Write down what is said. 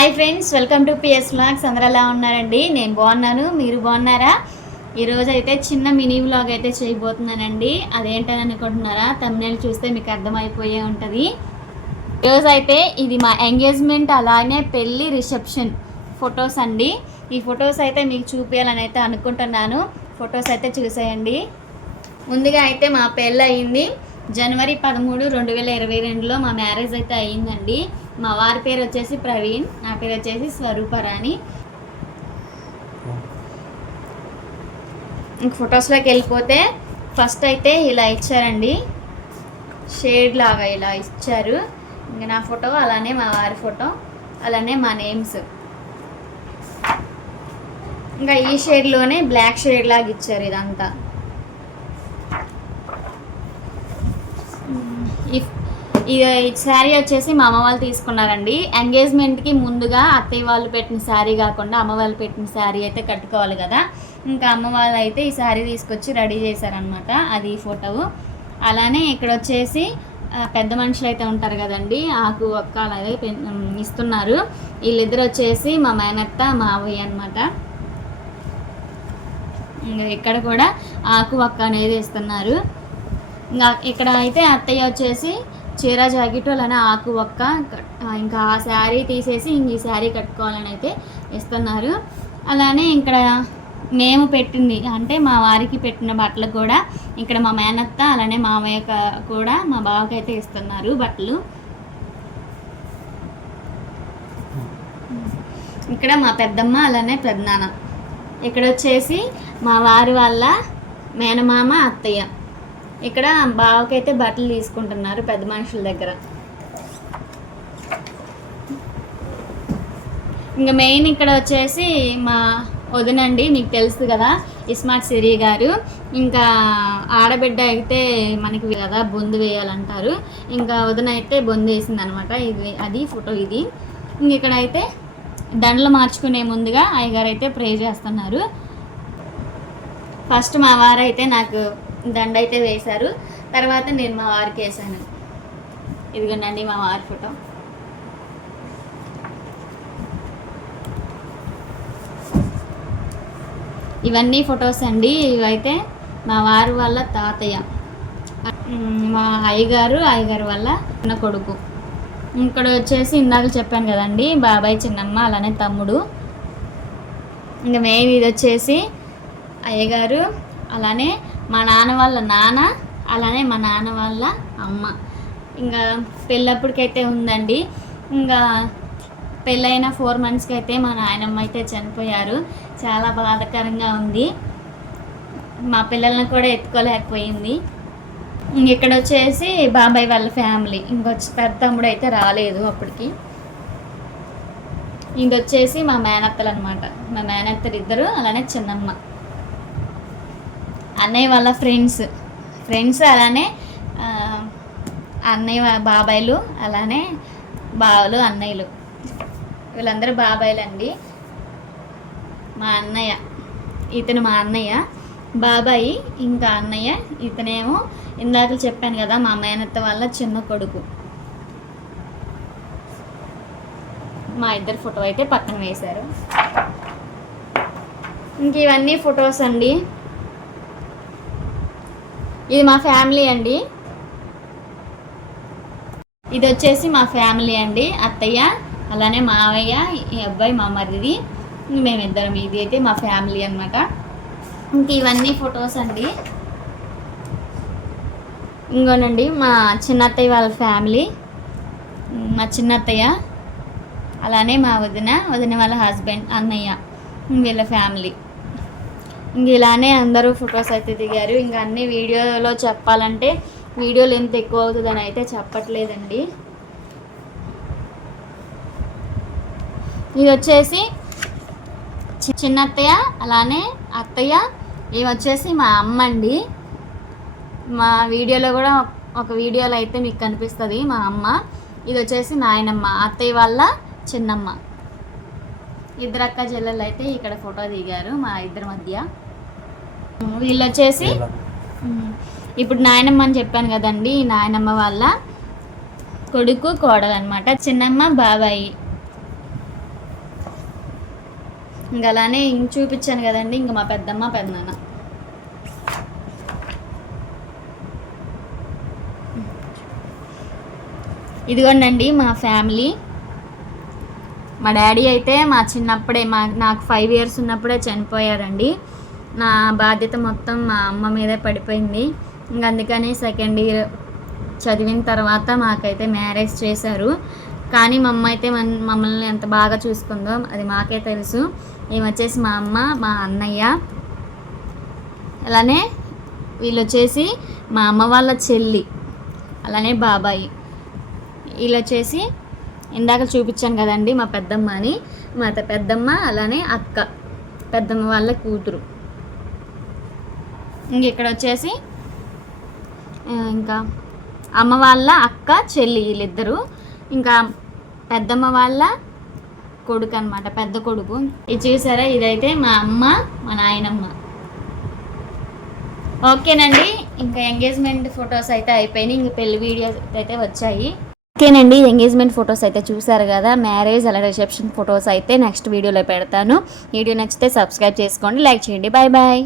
Hi friends welcome to PS vlogs అందరు ఎలా ఉన్నారండి? నేను బాగున్నాను. మీరు బాగున్నారా? ఈరోజు అయితే చిన్న మినీ వ్లాగ్ అయితే చేయబోతున్నానండి. అదేంటని అనుకుంటున్నారా? తమిళ చూస్తే మీకు అర్థమైపోయే ఉంటుంది. ఈరోజు అయితే ఇది మా ఎంగేజ్మెంట్ అలానే పెళ్ళి రిసెప్షన్ ఫొటోస్ అండి. ఈ ఫొటోస్ అయితే మీకు చూపించాలని అయితే అనుకుంటున్నాను. ఫొటోస్ అయితే చూసేయండి. ముందుగా అయితే మా పెళ్ళి అయింది. జనవరి పదమూడు రెండు వేల ఇరవై రెండులో మా మ్యారేజ్ అయితే అయ్యిందండి మా వారి పేరు వచ్చేసి ప్రవీణ్ నా పేరు వచ్చేసి స్వరూపరాణి ఇంక ఫొటోస్లోకి వెళ్ళిపోతే ఫస్ట్ అయితే ఇలా ఇచ్చారండి. షేడ్ లాగా ఇలా ఇచ్చారు. ఇంకా నా ఫోటో అలానే మా వారి ఫోటో అలానే మా నేమ్స్ ఇంకా ఈ షేడ్లోనే బ్లాక్ షేడ్ లాగా ఇచ్చారు ఇదంతా. ఈ ఇది ఈ శారీ వచ్చేసి మా అమ్మ వాళ్ళు తీసుకున్నారండి. ఎంగేజ్మెంట్కి ముందుగా అత్తయ్య వాళ్ళు పెట్టిన శారీ కాకుండా అమ్మ వాళ్ళు పెట్టిన శారీ అయితే కట్టుకోవాలి కదా. ఇంకా అమ్మ వాళ్ళు అయితే ఈ శారీ తీసుకొచ్చి రెడీ చేశారనమాట అది ఫోటో అలానే ఇక్కడ వచ్చేసి పెద్ద మనుషులు అయితే ఉంటారు కదండి. ఆకు ఒక్క అలాగే ఇస్తున్నారు. వీళ్ళిద్దరు వచ్చేసి మా మేనత్త మావయ్య అనమాట ఇక్కడ కూడా ఆకు ఒక్క అనేది ఇస్తున్నారు. ఇంకా ఇక్కడ అయితే అత్తయ్య వచ్చేసి చీర జాకెట్ అలానే ఆకు ఒక్క ఇంకా ఆ శారీ తీసేసి ఇంక ఈ శారీ కట్టుకోవాలని అయితే ఇస్తున్నారు. అలానే ఇక్కడ మేము పెట్టింది అంటే మా వారికి పెట్టిన బట్టలు కూడా ఇక్కడ మా మేనత్త అలానే మామయ్య కూడా మా బావకి అయితే ఇస్తున్నారు బట్టలు. ఇక్కడ మా పెద్దమ్మ అలానే పెద్దనాన్న. ఇక్కడ వచ్చేసి మా వారి వాళ్ళ మేనమామ అత్తయ్య. ఇక్కడ బావకైతే బట్టలు తీసుకుంటున్నారు పెద్ద మనుషుల దగ్గర. ఇంకా మెయిన్ ఇక్కడ వచ్చేసి మా వదినండి మీకు తెలుసు కదా ఇస్మార్ట్ సిరి గారు. ఇంకా ఆడబిడ్డ అయితే మనకి కదా బొందు వేయాలంటారు. ఇంకా వదిన అయితే బొందు వేసింది అనమాట ఇది అది ఫోటో ఇది. ఇంక ఇక్కడ అయితే దండలు మార్చుకునే ముందుగా అయ్యగారు అయితే ప్రే చేస్తున్నారు. ఫస్ట్ మా వారు అయితే నాకు దండ అయితే వేశారు. తర్వాత నేను మా వారికి వేసాను ఇదిగోనండి మా వారి ఫోటో. ఇవన్నీ ఫొటోస్ అండి. ఇవైతే మా వారి వాళ్ళ తాతయ్య. మా అయ్యగారు అయ్యగారు వాళ్ళ చిన్న కొడుకు. ఇక్కడ వచ్చేసి ఇందాక చెప్పాను కదండి బాబాయ్ చిన్నమ్మ అలానే తమ్ముడు. ఇంకా మెయిన్ ఇది వచ్చేసి అయ్యగారు అలానే మా నాన్న వాళ్ళ నాన్న అలానే మా నాన్న వాళ్ళ అమ్మ. ఇంకా పెళ్ళప్పటికైతే ఉందండి. ఇంకా పెళ్ళైన ఫోర్ మంత్స్కి అయితే మా నాయనమ్మ అయితే చనిపోయారు. చాలా బాధాకరంగా ఉంది. మా పిల్లల్ని కూడా ఎత్తుకోలేకపోయింది. ఇక్కడ వచ్చేసి బాబాయ్ వాళ్ళ ఫ్యామిలీ. ఇంకొచ్చి పెద్ద తమ్ముడు అయితే రాలేదు అప్పటికి. ఇంకొచ్చేసి మా మేనత్తలు అనమాట మా మేనత్తలు ఇద్దరు అలానే చిన్నమ్మ. అన్నయ్య వాళ్ళ ఫ్రెండ్స్ ఫ్రెండ్స్ అలానే అన్నయ్య బాబాయ్లు అలానే బావలు అన్నయ్యలు. వీళ్ళందరూ బాబాయ్లు అండి మా అన్నయ్య ఇతను మా అన్నయ్య. బాబాయి ఇంకా అన్నయ్య ఇతనేమో ఇందాక చెప్పాను కదా మా మేనత్త వాళ్ళ చిన్న కొడుకు. మా ఇద్దరు ఫోటో అయితే పక్కన వేశారు. ఇంక ఇవన్నీ ఫొటోస్ అండి. ఇది మా ఫ్యామిలీ అండి. ఇది వచ్చేసి మా ఫ్యామిలీ అండి. అత్తయ్య అలానే మావయ్య ఈ అబ్బాయి మా మరిది. మేమిద్దరం ఇది అయితే మా ఫ్యామిలీ అనమాట ఇంక ఇవన్నీ ఫొటోస్ అండి. ఇంకోనండి మా చిన్నత్తయ్య వాళ్ళ ఫ్యామిలీ. మా చిన్నత్తయ్య అలానే మా వదిన వదిన వాళ్ళ హస్బెండ్ అన్నయ్య వీళ్ళ ఫ్యామిలీ. ఇంక ఇలానే అందరూ ఫొటోస్ అయితే దిగారు. ఇంకా అన్ని వీడియోలో చెప్పాలంటే వీడియో లెంత్ ఎక్కువ అవుతుందని అయితే చెప్పట్లేదండి. ఇది వచ్చేసి చి- చిన్నత్తయ్య అలానే అత్తయ్య ఇవి వచ్చేసి మా అమ్మ అండి మా వీడియోలో కూడా ఒక వీడియోలో అయితే మీకు కనిపిస్తుంది మా అమ్మ. ఇది వచ్చేసి నాయనమ్మ అత్తయ్య వాళ్ళ చిన్నమ్మ. ఇద్దరు అక్క చెల్లెలు అయితే ఇక్కడ ఫోటో దిగారు మా ఇద్దరి మధ్య. వీళ్ళు వచ్చేసి ఇప్పుడు నాయనమ్మ అని చెప్పాను కదండి ఈ నాయనమ్మ వాళ్ళ కొడుకు కోడలు అనమాట చిన్నమ్మ బాబాయి. ఇంకా అలానే ఇంక చూపించాను కదండి ఇంకా మా పెద్దమ్మ పెద్దనాన్న. ఇదిగోండి మా ఫ్యామిలీ. మా డాడీ అయితే మా చిన్నప్పుడే మా నాకు ఫైవ్ ఇయర్స్ ఉన్నప్పుడే చనిపోయారండి. నా బాధ్యత మొత్తం మా అమ్మ మీదే పడిపోయింది. ఇంక అందుకని సెకండ్ ఇయర్ చదివిన తర్వాత మాకైతే మ్యారేజ్ చేశారు. కానీ మా అమ్మ అయితే మన మమ్మల్ని ఎంత బాగా చూసుకుందో అది మాకే తెలుసు. ఈమె వచ్చేసి మా అమ్మ మా అన్నయ్య. అలానే వీళ్ళు వచ్చేసి మా అమ్మ వాళ్ళ చెల్లి. అలానే బాబాయి. వీళ్ళు వచ్చేసి ఇందాక చూపించాను కదండి మా పెద్దమ్మ అని. మా పెద్దమ్మ అలానే అక్క. పెద్దమ్మ వాళ్ళ కూతురు. ఇంక ఇక్కడ వచ్చేసి ఇంకా అమ్మ వాళ్ళ అక్క చెల్లి వీళ్ళిద్దరు. ఇంకా పెద్దమ్మ వాళ్ళ కొడుకు అనమాట పెద్ద కొడుకు. ఇది చూసారా? ఇదైతే మా అమ్మ మా నాయనమ్మ. ఓకేనండి. ఇంకా ఎంగేజ్మెంట్ ఫొటోస్ అయితే అయిపోయినాయి. ఇంక పెళ్ళి వీడియోస్ అయితే వచ్చాయి. ఓకేనండి ఎంగేజ్మెంట్ ఫొటోస్ అయితే చూసారు కదా మ్యారేజ్ అలా రిసెప్షన్ ఫొటోస్ అయితే నెక్స్ట్ వీడియోలో పెడతాను. వీడియో నచ్చితే సబ్స్క్రైబ్ చేసుకోండి లైక్ చేయండి. Bye bye